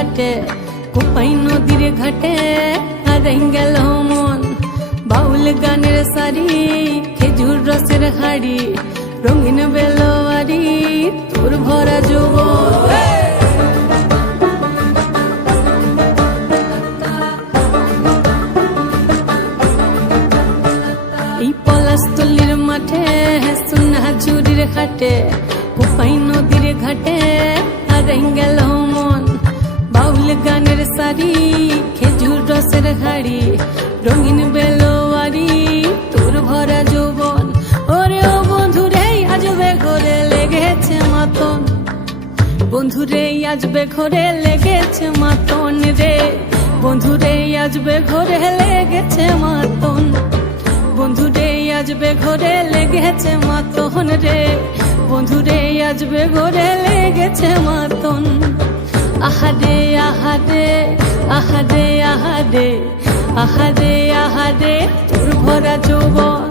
ঘাটে কোপাই নদীর ঘাটে হারাই গেল মন বাউল গানের সারি খেজুর রসের হাড়ি রঙিন বেলোয়ারি তোর ভরা যৌবন এই পলাশতলির মাঠে সোনা ঝুরির ঘাটে কোপাই নদীর ঘাটে হারাই গেল মন বাউল গানের সারি খেজুর রসের হাড়ি রঙিন বেলোয়ারি তোর ভরা যৌবন ওরে ও বন্ধুরে আজবে ঘরে লেগেছে মাতন বন্ধুরে আজবে ঘরে লেগেছে মাতন রে বন্ধুরে আজবে ঘরে লেগেছে মাতন বন্ধুরে আজবে ঘরে লেগেছে মাতন রে বন্ধুরে আজবে ঘরে লেগেছে মাতন আহারে আহারে আহারে আহারে আহারে আহারে তোর ভরা যৌবন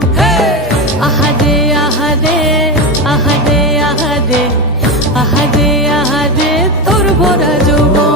আহারে আহারে আহারে আহারে আহারে আহারে তোর ভরা যৌবন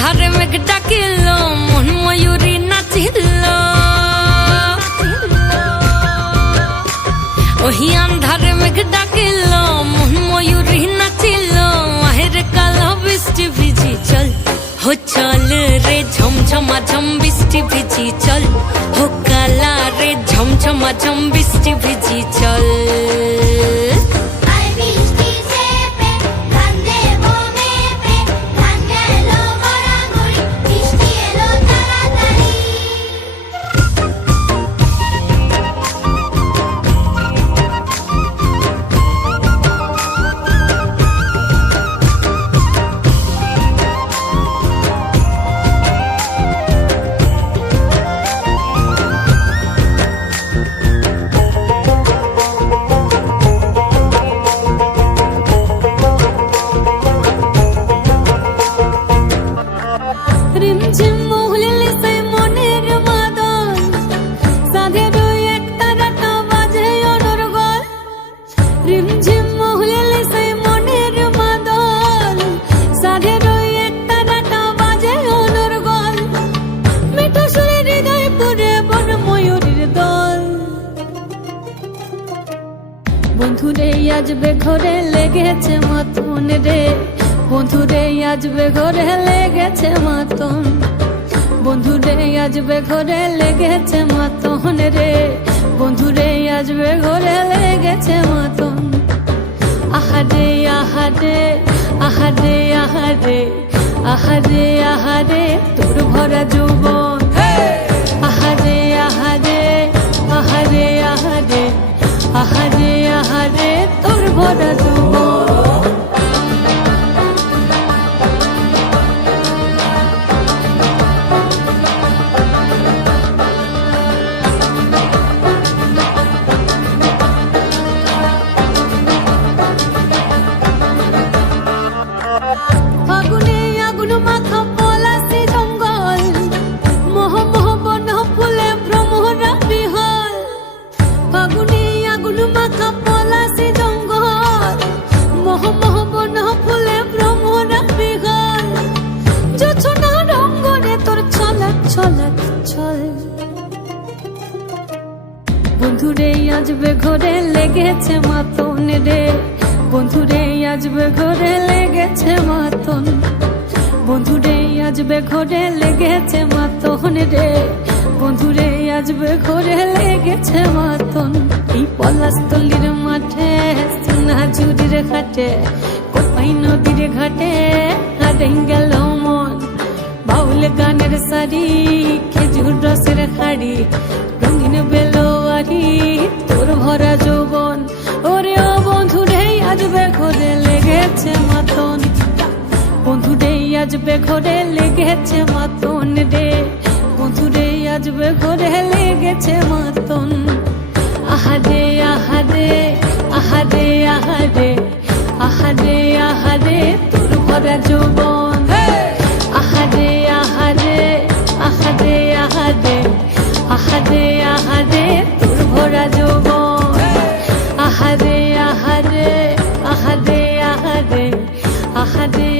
ধারে মেঘ ডাকিল মন ময়ূরী নাচিল ওহি আন্ধারে মেঘ ডাকিল মন ময়ূরী নাচিল আহের কালো বৃষ্টি ভিজি চল হো চল রে ঝমঝমা ঝম বৃষ্টি ভিজি চল হো কালা রে ঝমঝমা ঝম বৃষ্টি ভিজি চল বন্ধুরে আজবে ঘরে লেগেছে মাতন রে বন্ধুরে আজবে ঘরে লেগেছে মাতন বন্ধুরে আজবে ঘরে লেগেছে মাতন রে বন্ধুরে আজবে ঘরে লেগেছে মাতন আহারে আহারে আহারে আহারে আহারে আহারে তোর ভরা যৌবন আহারে আহারে আহারে আহারে আহারে আহারে তোর ভরা যৌবন ফাগুনে আগুন মাখা পলাশি জঙ্গল মোহ মোহ বন ফুলে ভ্রমরা বিহল ফাগুনে আগুন মাখা পলাশি জঙ্গল মোহ মোহ বন ফুলে ভ্রমরা বিহল জোছনা রঙ্গনে তোর ছলক ছলক ছল বন্ধুরে আজবে ঘরে লেগেছে মাতন রে বন্ধুরে আজবে ঘরে লেগেছে মাতন বন্ধুরে আজবে ঘরে লেগেছে মাতন রে বন্ধুরে আজবে ঘরে লেগেছে মাতন এই পলাশতলির মাঠে সোনা ঝুরির ঘাটে কোপাই নদীর ঘাটে হারাই গেল মন বাউল গানের সারি খেজুর রসের হাড়ি রঙিন বেলোয়ারি তোর ভরা যৌবন ওরে ও বন্ধুরে আজবে ঘরে লেগেছে মাতন বন্ধুরে আজবে ঘরে লেগেছে মাতন রে বন্ধুরে আসবে ঘরে লেগেছে মাতন। আহারে আহারে আহারে আহারে আহারে আহারে তোর ভরা যৌবন। আহারে আহারে আহারে আহারে আহারে আহারে তোর ভরা যৌবন। আহারে আহারে আহারে আহারে আহারে